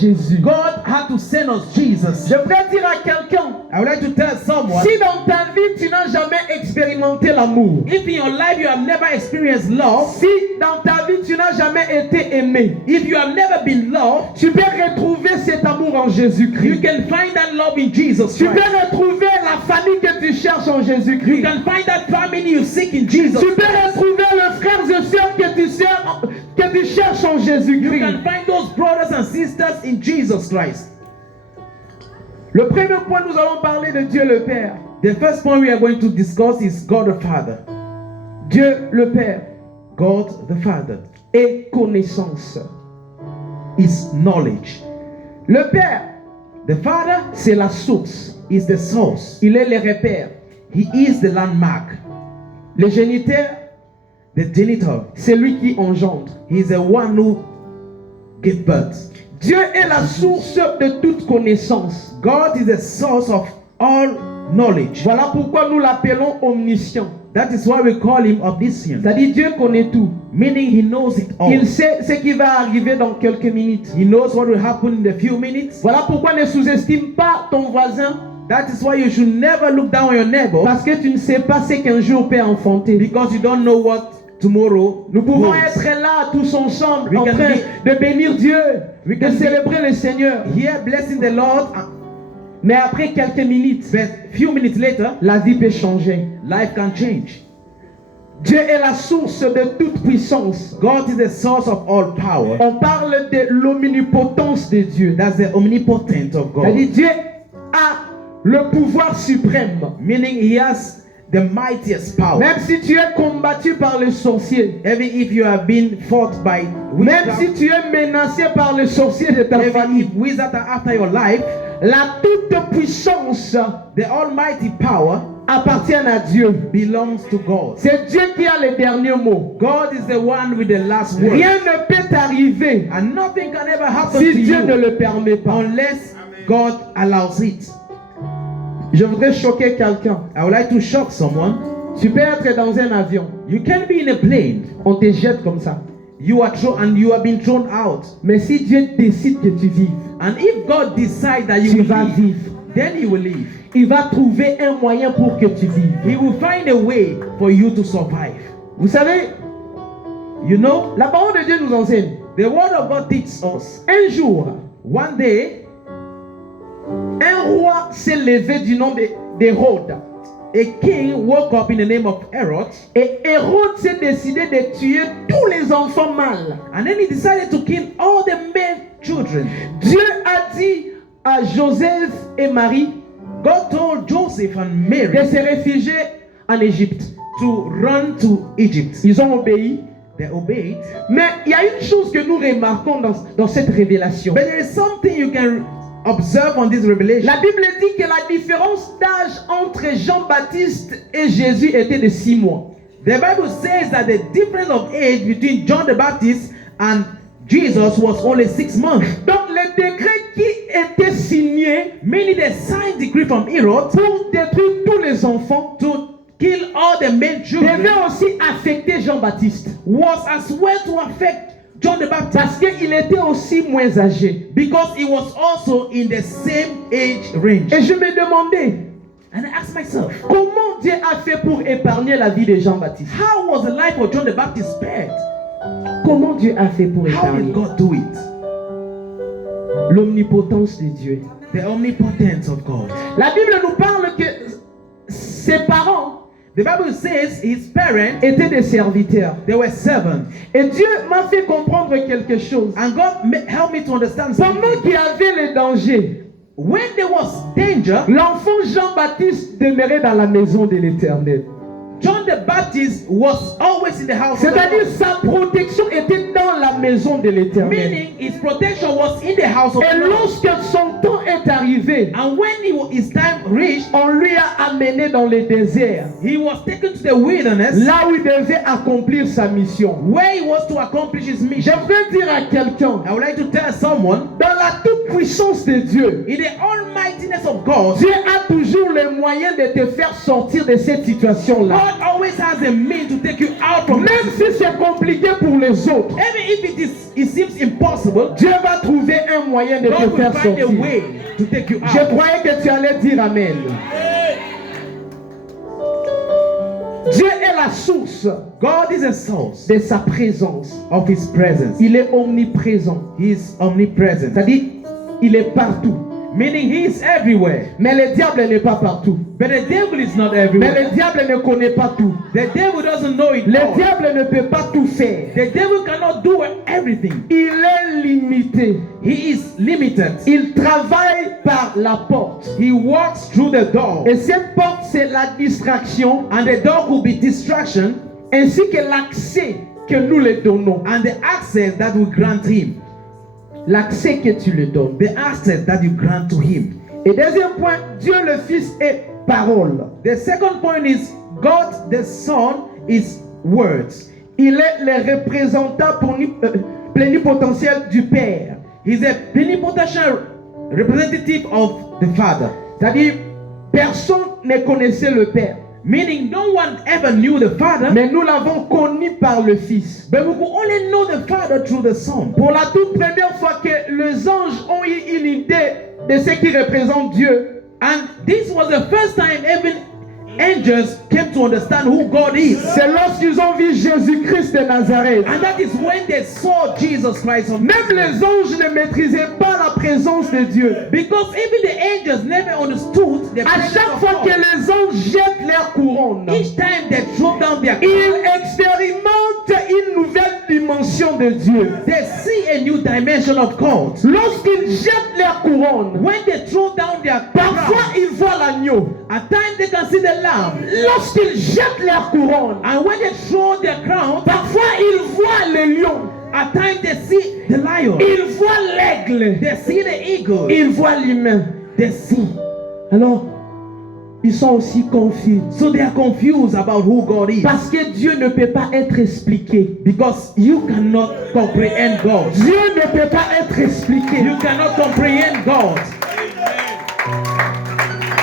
Jésus. God had to send us Jesus. Je voudrais dire à quelqu'un, I would like to tell someone, si dans ta vie tu n'as jamais expérimenté l'amour, if in your life you have never experienced love, si dans ta vie tu n'as jamais été aimé, if you have never been loved, tu peux retrouver cet amour en you Jésus-Christ. can find that love in Jesus Tu peux Christ. retrouver la famille que tu cherches en You Jésus-Christ. can find that family you seek in Jesus Tu peux Christ. retrouver les frères et sœurs que tu cherches en You Jésus-Christ. can find those brothers and sisters in Jesus Christ. Le premier point, nous allons parler de Dieu le Père. The first point we are going to discuss is God the Father. Dieu le Père God the Father et connaissance. is knowledge. Le Père, The Father c'est la source. is the source. Il est le repère. He is the landmark. Le géniteur, The genitor. c'est lui qui engendre. He is the one who gave birth. Dieu est la source de toute connaissance. God is the source of all knowledge. Voilà pourquoi nous l'appelons omniscient. That is why we call him omniscient. C'est-à-dire Dieu connaît tout. Meaning he knows it all. Il sait ce qui va arriver dans quelques minutes. He knows what will happen in a few minutes. Voilà pourquoi ne sous-estime pas ton voisin, That is why you should never look down on your neighbor, parce que tu ne sais pas ce qu'un jour peut enfanter. because you don't know what tomorrow Nous pouvons holds. être là tous ensemble We en can train de bénir Dieu, We de can be- célébrer le Seigneur. Here blessing the Lord, Mais après quelques minutes, but few minutes later, la vie peut changer. life can change. Dieu est la source de toute puissance. God is the source of all power. On parle de l'omnipotence de Dieu. That's the omnipotent of God. C'est-à-dire Dieu a le pouvoir suprême. Meaning he has the mightiest power. Même si tu es combattu par les sorciers, Even if you have been fought by même witchcraft, si tu es menacé par les sorciers de ta even famille, if wizards are after your life, la toute puissance the almighty power appartient à Dieu. belongs to God. C'est Dieu qui a le dernier mot. God is the one with the last word. Rien ne peut t'arriver And nothing can ever happen si to Dieu ne you le permet pas. unless God allows it. Je voudrais choquer quelqu'un. I would like to shock someone. Tu peux être dans un avion, You can be in a plane. on te jette comme ça. You are thrown and you have been thrown out. Mais si Dieu décide que tu vives, And if God decides that you tu will vas leave, vivre. then He will leave. Il va trouver un moyen pour que tu vives. He will find a way for you to survive. Vous savez, You know, la parole de Dieu nous enseigne. the Word of God teaches us. Un jour, One day, un roi s'est levé du nom d'Hérode. a king woke up in the name of Herod, Et Hérode s'est décidé de tuer tous les enfants mâles. and then he decided to kill all the male children. Dieu a dit à Joseph et Marie God told Joseph and de Mary se réfugier en Égypte. to run to Egypt. Ils ont obéi. They obeyed. Mais il y a une chose que nous remarquons dans cette révélation. But there is something you can observe on this revelation. La Bible dit que la différence d'âge entre Jean-Baptiste et Jésus était de 6 mois. The Bible says that the difference of age between John the Baptist and Jesus was only 6 months. Donc le décret qui était signé Meaning the signed decree from Herod pour détruire tous les enfants to kill all the male children devait aussi affecter Jean-Baptiste. was as well to affect John the Baptist, Parce qu'il était aussi moins âgé. because he was also in the same age range. Et je me demandais, And I asked myself, comment Dieu a fait pour épargner la vie de Jean-Baptiste? how was the life of John the Baptist spared? Comment Dieu a fait pour How épargner? did God do it? L'omnipotence de Dieu. The omnipotence of God. La Bible nous parle que ses parents The Bible says his parents, étaient des serviteurs. they were servants. Et Dieu m'a fait comprendre quelque chose. And God helped me to understand Pendant something. qu'il y avait le danger, When there was danger, l'enfant Jean-Baptiste demeurait dans la maison de l'Éternel. John the Baptist was always in the house of the C'est-à-dire Lord. sa protection était dans la maison de l'Éternel. Meaning his protection was in the house of Et the Lord. lorsque son temps est arrivé, And when his time reached, on lui a amené dans le désert, he was taken to the wilderness là où il devait accomplir sa mission. where he was to accomplish his Je mission. veux dire à quelqu'un, I would like to tell someone, dans la toute l'omnipuissance de Dieu, in the almightiness of God, Dieu a toujours le moyen de te faire sortir de cette situation-là. God always has a means to take you out from Même it. si c'est compliqué pour les autres, Even if it seems impossible, Dieu va trouver un moyen de te God will faire find a sortir. way to take you Je out. croyais que tu allais dire Amen. Dieu est la source God is a source de sa présence. of His presence. Il est omniprésent. He is omnipresent, C'est-à-dire, il est partout. meaning He is everywhere. Mais le diable n'est pas partout. But the devil is not Mais everywhere. le diable ne connaît pas tout. The devil doesn't know it Le all. diable ne peut pas tout faire. The devil cannot do everything. Il est limité. He is limited. Il travaille par la porte. He walks through the door, Et cette porte, c'est la distraction and the door could be distraction ainsi que l'accès que nous lui donnons. and the access that we grant him. L'accès que tu lui donnes. The access that you grant to him. Et deuxième point, Dieu le Fils est parole. The second point is God the Son is words. Il est le représentant plénipotentiel du Père. He's a plenipotentiary representative of the Father. C'est-à-dire, personne ne connaissait le Père. Meaning no one ever knew the Father, Mais nous l'avons connu par le Fils. but we could only know the Father through the Son. Pour la toute première fois que les anges ont eu une idée de ce qui représente Dieu, And this was the first time even angels came to understand who God is. c'est lorsqu'ils ont vu Jésus-Christ de Nazareth. And that is when they saw Jesus Christ on Même les anges ne maîtrisaient pas la présence de Dieu. because even the angels never understood the À presence chaque of fois que God. les anges jettent leur couronne, Each time they throw down their ils expérimentent une nouvelle dimension de Dieu. they see a new dimension of God. Lorsqu'ils jettent leur couronne, When they throw down their parfois crown, ils voient l'agneau. at times they can see the lamb. Lorsqu'ils jettent leur couronne, And when they throw their crown, parfois ils voient le lion. at times they see the lion. Ils voient l'aigle. They see the eagle. Ils voient l'humain. They see. Alors, ils sont aussi confus. So they are confused about who God is. Parce que Dieu ne peut pas être expliqué. Because you cannot comprehend God. Dieu ne peut pas être expliqué. You cannot comprehend God.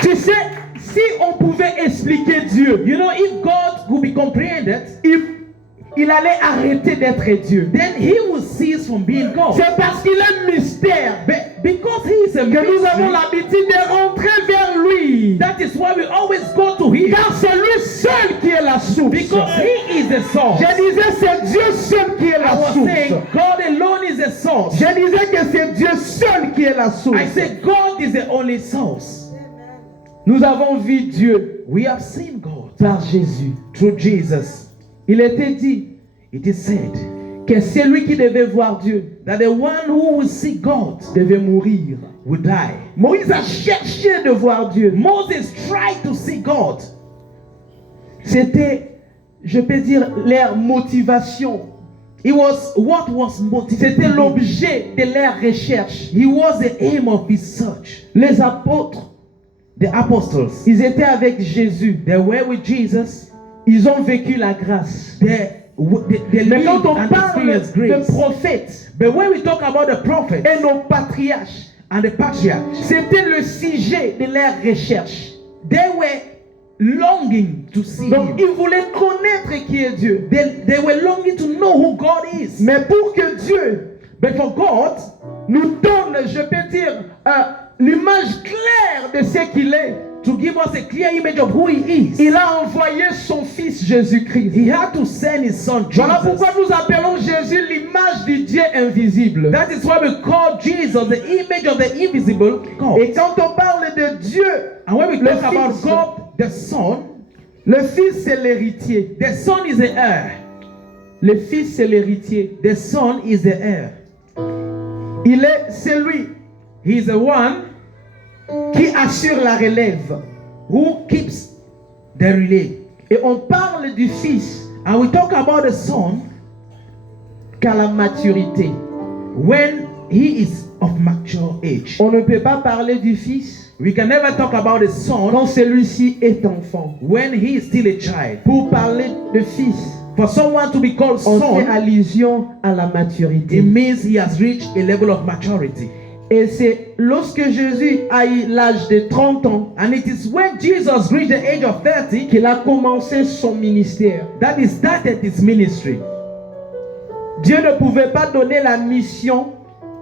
Tu sais, si on pouvait expliquer Dieu, You know, if God could be comprehended, il allait arrêter d'être Dieu. then He will cease from being God. C'est parce qu'il est mystère But because He is a que nous avons mystery, l'habitude de rentrer vers lui. that is why we always go to Him. Car c'est lui seul qui est la source. Because He is the source. Je disais, c'est Dieu seul qui est I la was source. saying God alone is the source. Je disais que c'est Dieu seul qui est la source. I said God is the only source. Nous avons vu Dieu We have seen God par Jésus. through Jesus. Il était dit It is said que celui qui devait voir Dieu that the one who will see God devait mourir. will die. Moïse a cherché de voir Dieu. Moses tried to see God. C'était, je peux dire, leur motivation. It was what was motivating C'était him. l'objet de leur recherche. He was the aim of his search. Les apôtres, The apostles, ils étaient avec Jésus. they were with Jesus. Ils ont vécu la grâce. They Mais lived quand on and parle experienced de grace. prophètes But when we talk about the prophets et nos patriarches, and the patriarchs, c'était le sujet de leur recherche. they were longing to see Donc, him. ils voulaient connaître qui est Dieu. They were longing to know who God is. Mais pour que Dieu But for God nous donne, je peux dire, l'image claire de ce qu'il est, to give us a clear image of who He is, il a envoyé son fils Jésus-Christ. He had to send His Son Voilà Jesus. pourquoi nous appelons Jésus l'image du Dieu invisible. That is why we call Jesus the image of the invisible God. Et quand on parle de Dieu, And when we le talk about Fils, God, the Son, le Fils c'est l'héritier. the Son is the heir. Le Fils c'est l'héritier. The Son is the heir. Il est celui He is the one qui assure la relève. who keeps the relay. Et on parle du Fils And we talk about the Son qu'à la maturité. when He is of mature age. On ne peut pas parler du Fils We can never talk about the Son quand celui-ci est enfant. when He is still a child. Pour parler de Fils, For someone to be called on fait Son, allusion à la it maturité. means he has reached a level of maturity. Et c'est lorsque Jésus a eu l'âge de 30 ans And it is when Jesus reached the age of 30 qu'il a commencé son ministère. that he started his ministry. Dieu ne pouvait pas donner la mission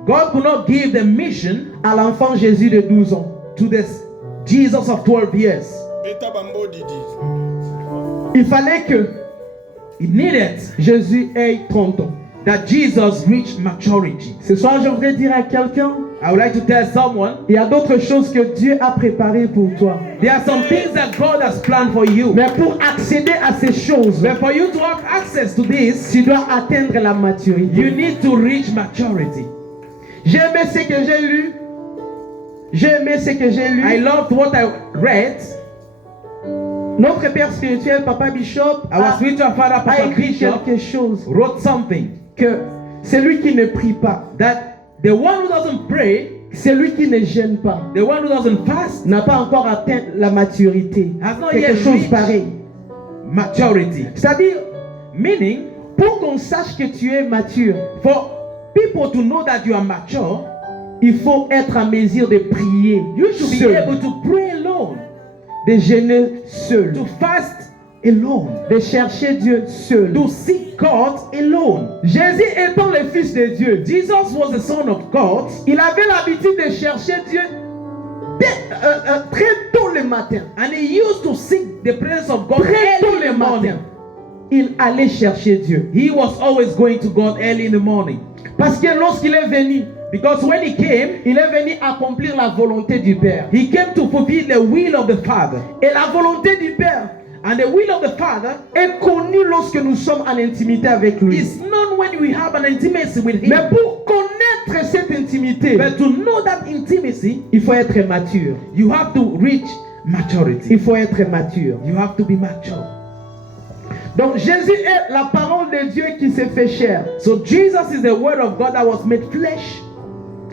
God could not give the mission à l'enfant Jésus de 12 ans. to the Jesus of 12 years. Beta bambo didi. Il fallait que It needed Jésus ait 30 ans. that Jesus reached maturity. Ce soir, je voudrais dire à quelqu'un, I would like to tell someone il y a d'autres choses que Dieu a préparées pour toi. there are some things that God has planned for you. Mais pour accéder à ces choses, But for you to have access to this, tu dois atteindre la you maturité. need to reach maturity. J'ai aimé ce que j'ai lu. J'ai aimé ce que j'ai I lu. loved what I read. Notre Père spirituel, Papa Bishop, Our a spiritual father, a Papa écrit Bishop, quelque chose. wrote something Que celui qui ne prie pas, that the one who doesn't pray, celui qui ne gêne pas, the one who doesn't fast, n'a pas encore atteint la maturité. has not Quelque yet chose reached pareil. maturity. C'est-à-dire, Meaning, pour qu'on sache que tu es mature, for people to know that you are mature, il faut être en mesure de prier you should be seul, able to pray alone, de jeûner seul, to fast alone, de chercher Dieu seul. to seek God alone. Jésus étant le Fils de Dieu, Jesus was the Son of God. il avait l'habitude de chercher Dieu très tôt le matin. And he used to seek the presence of God Très tôt early in le the morning. matin, il allait chercher Dieu. He was always going to God early in the morning. Parce que lorsqu'il est venu, Because when he came, il est venu accomplir la volonté du Père. he came to fulfill the will of the Father. Et la volonté du Père And the will of the Father est connue lorsque nous sommes en intimité avec lui. is known when we have an intimacy with him. Mais pour connaître cette intimité, But to know that intimacy, il faut être mature. you have to reach maturity. Il faut être mature. You have to be mature. Donc Jésus est la parole de Dieu qui s'est fait chair. So Jesus is the word of God that was made flesh.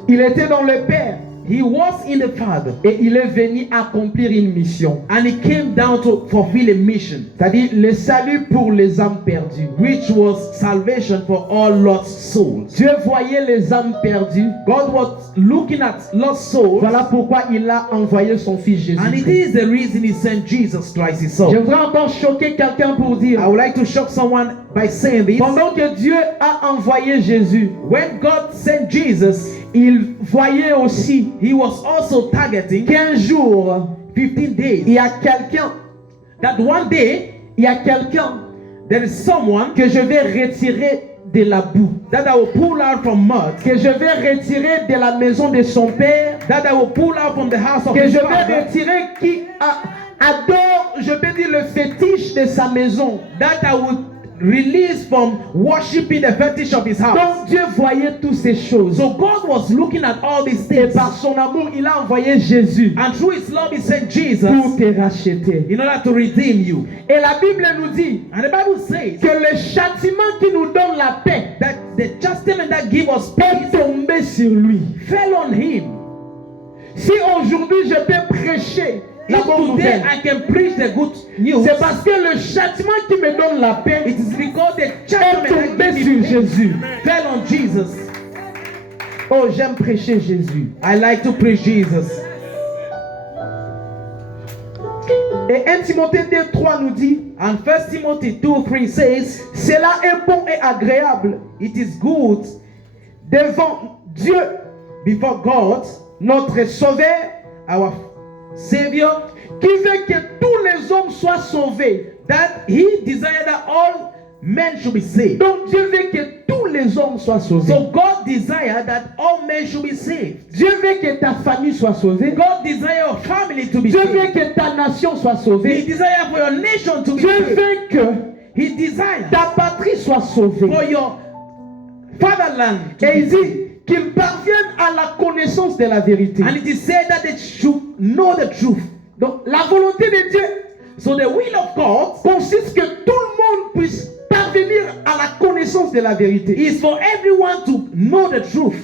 Il était dans le Père He was in the Father. et il est venu accomplir une mission. And he came down to fulfill a mission, C'est-à-dire le salut pour les âmes perdues. which was salvation for all lost souls. Dieu voyait les âmes perdues. God was looking at lost souls. Voilà pourquoi il a envoyé son fils Jésus. And it is the reason he sent Jesus Christ, his son. J'aimerais encore choquer quelqu'un pour dire, I would like to shock someone by saying this. pendant que Dieu a envoyé Jésus, When God sent Jesus, il voyait aussi he was also targeting qu'un jour, 15 days. il y a quelqu'un, That one day, il y a quelqu'un there is someone que je vais retirer de la boue, that I will pull out from mud, que je vais retirer de la maison de son père, that I will pull out from the house of que his je vais father, retirer qui adore, je peux dire, le fétiche de sa maison. that I will release from worshiping the fetish of his house. Donc Dieu voyait toutes ces choses. So God was looking at all these Et things. par son amour, il a envoyé Jésus And through his love, he sent Jesus pour te racheter. in order to redeem you. Et la Bible nous dit And the Bible says que le châtiment qui nous donne la paix that the chastisement that gives us est peace tombé sur lui. fell on him. Si aujourd'hui je peux prêcher la If bonne today nouvelle, I can preach the good news, c'est parce que le châtiment qui me donne la paix it is because the est chastisement tombé that gives sur me peace Jésus. fell on Jesus. Oh, j'aime prêcher Jésus. I like to preach Jesus. Et 1 Timothée 2:3 nous dit, And 1 Timothy 2:3 says, cela est bon et agréable it is good devant Dieu, before God, notre Sauveur, our Savior, qui veut que tous les hommes soient sauvés. that he desired that all men should be saved. Donc Dieu veut que tous les hommes soient sauvés. So God desired that all men should be saved. Dieu veut que ta famille soit sauvée. God desired your family to be Dieu veut saved. que ta nation soit He sauvée. desired for your nation to be Dieu saved. veut que He desired ta patrie soit sauvée. for your fatherland to Et il be dit saved. qu'ils parviennent à la connaissance de la vérité. And it is said that they should know the truth. Donc la volonté de Dieu So the will of God consiste que tout le monde puisse parvenir à la connaissance de la vérité. is for everyone to know the truth.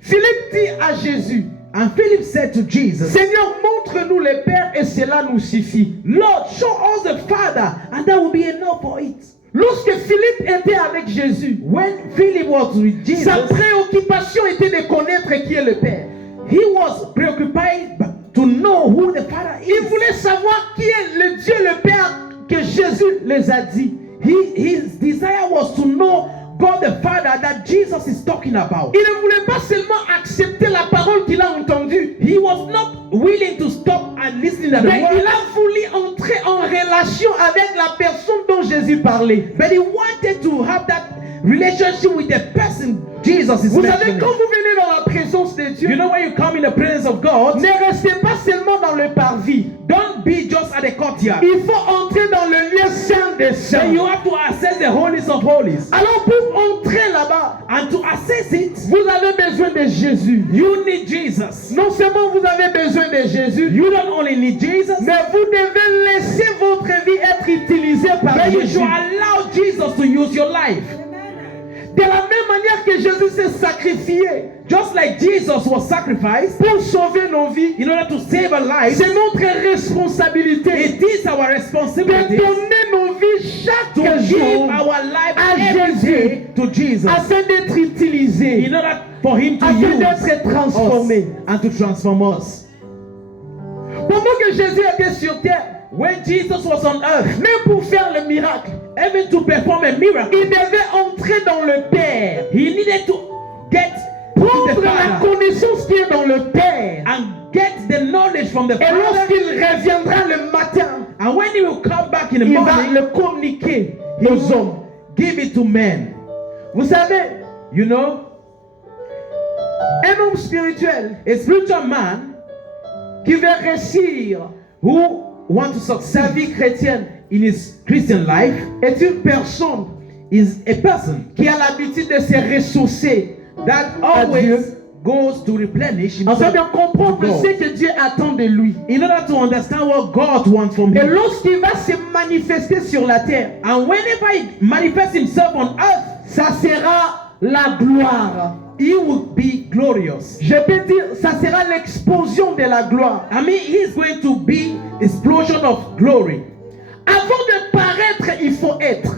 Philippe dit à Jésus, And Philip said to Jesus, Seigneur, montre-nous le Père et cela nous suffit. Lord, show us the Father, and that will be enough for it. Lorsque Philippe était avec Jésus, When Philip was with Jesus, sa préoccupation était de connaître qui est le Père. he was preoccupied to know who the Father Il is. voulait savoir qui est le Dieu le Père que Jésus les a dit. His desire was to know God the Father that Jesus is talking about. Il ne voulait pas seulement accepter la parole qu'il a entendue, He was not willing to stop and listen to the mais il word, a voulu entrer en relation avec la personne dont Jésus parlait. but he wanted to have that relationship with the person Jesus is Vous savez, mentioning. quand vous venez dans la présence de Dieu, You know, when you come in the presence of God, ne restez pas seulement dans le parvis. don't be just at the courtyard. Il faut entrer dans le lieu saint des So saints. you have to access the holies of holies. Alors pour entrer là-bas, And to access it, vous avez besoin de Jésus. you need Jesus. Non seulement vous avez besoin de Jésus, You don't only need Jesus, mais vous devez laisser votre vie être utilisée par but you Jésus. should allow Jesus to use your life. De la même manière que Jésus s'est sacrifié Just like Jesus was sacrificed pour sauver nos vies, in order to save a life, c'est notre responsabilité it is our de responsibility donner nos vies chaque to give jour our life à every Jésus day to Jesus afin d'être utilisé, in order for him to afin use d'être us transformé. and to transform us. Pendant que Jésus était sur terre, When Jesus was on earth, même pour faire le miracle, even to perform a miracle, il devait entrer dans le Père, he needed to get to prendre the la Father connaissance qui est dans le Père. and get the knowledge from the Et Father. lorsqu'il reviendra le matin, And when he will come back in the il va morning, le communiquer he aux will hommes. give it to men. Vous savez, You know, un homme spirituel a spiritual man qui veut réussir who wants to sa succeed vie chrétienne in his Christian life est une personne is a person qui a l'habitude de se ressourcer that à Dieu always goes to replenish afin de himself comprendre to God, ce que Dieu attend de lui. in order to understand what God wants from Et him. lorsqu'il va se manifester sur la terre, And whenever he manifests himself on earth, ça sera la gloire. he will be glorious. Je peux dire, ça sera l'explosion de la gloire. I mean, he's going to be explosion of glory. Avant de paraître, il faut être.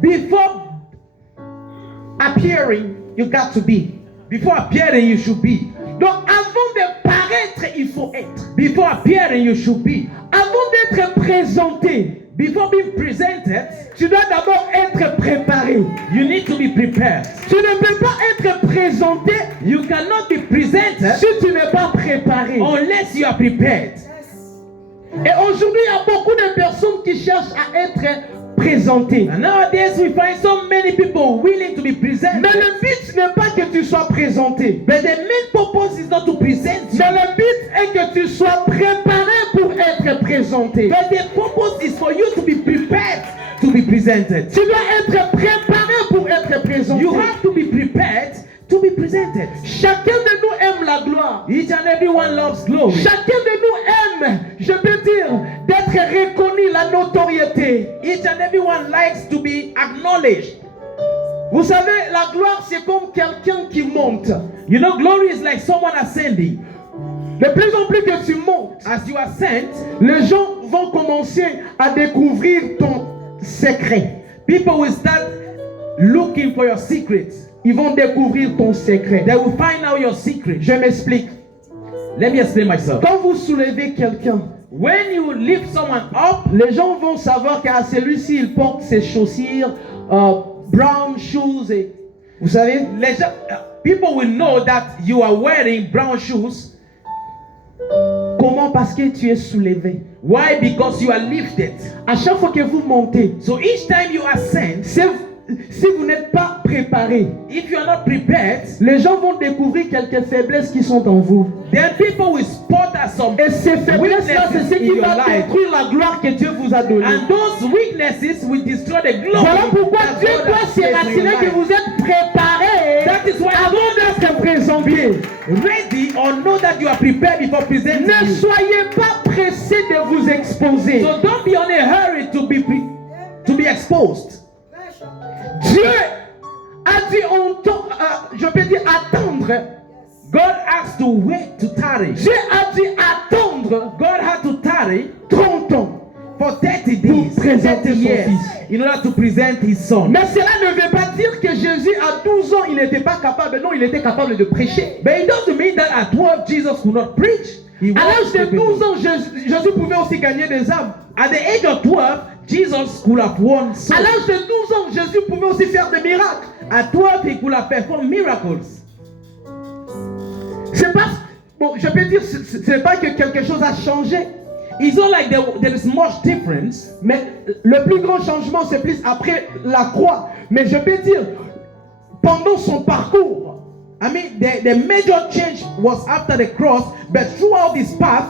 Before Appearing, you got to be. before appearing, you should be. Donc avant de paraître, il faut être. Before appearing, you should be. Avant d'être présenté, Before being presented, tu dois d'abord être préparé. you need to be prepared. Tu ne peux pas être présenté You cannot be presented si tu n'es pas préparé. unless you are prepared. Et aujourd'hui, il y a beaucoup de personnes qui cherchent à être présentées. And nowadays we find so many people willing to be presented. Mais le but n'est pas que tu sois présenté. But the main purpose is not to present you. Mais le but est que tu sois préparé pour être présenté. But the purpose is for you to be prepared to be presented. Tu dois être préparé pour être présenté. You have to be prepared to be presented. Chacun de nous aime la gloire. Each and everyone loves glory. Chacun de nous aime, je peux dire, d'être reconnu, la notoriété. Each and everyone likes to be acknowledged. Vous savez, la gloire, c'est comme quelqu'un qui monte. You know, glory is like someone ascending. De plus en plus que tu montes, As you ascend, les gens vont commencer à découvrir ton secret. people will start looking for your secrets. Ils vont découvrir ton secret. They will find out your secret. Je m'explique. Let me explain myself. Quand vous soulevez quelqu'un, When you lift someone up, les gens vont savoir qu'à celui-ci, il porte ses chaussures, brown shoes. Et, vous savez, people will know that you are wearing brown shoes. comment? Parce que tu es soulevé. Why? Because you are lifted. À chaque fois que vous montez, So each time you ascend, si vous n'êtes pas préparé, if you are not prepared, les gens vont découvrir quelques faiblesses qui sont en vous. then people will spot that some Et ces faiblesses-là, c'est ce weaknesses qui in your va life. détruire la gloire que Dieu vous a donnée. And those weaknesses will destroy the glory. Voilà pourquoi that Dieu God doit has placed in your s'éraciner que life. vous êtes préparés That is why avant d'être présenté. ready or know that you are prepared before presenting Ne you. soyez pas pressés de vous exposer. So don't be on a hurry to be exposed. Dieu a dû je peux dire attendre. God has to wait to tarry. Dieu a dû attendre God had to tarry 30 ans for 30 pour days présenter 30 son years fils. in order to present his son. Mais cela ne veut pas dire que Jésus, à 12 ans, il n'était pas capable. Non, il était capable de prêcher. But it doesn't mean that at 12 Jesus could not preach. He À was l'âge de 12 capable. ans, Jésus pouvait aussi gagner des âmes. At the age of 12, Jesus could have won souls. À l'âge de 12 ans, Jésus pouvait aussi faire des miracles. At 12, he could have performed miracles. C'est pas, bon, je peux dire, c'est pas que quelque chose a changé. It's not like there is much difference. Mais le plus grand changement, c'est plus après la croix. Mais je peux dire, pendant son parcours, I mean, the major change was after the cross, but throughout his path,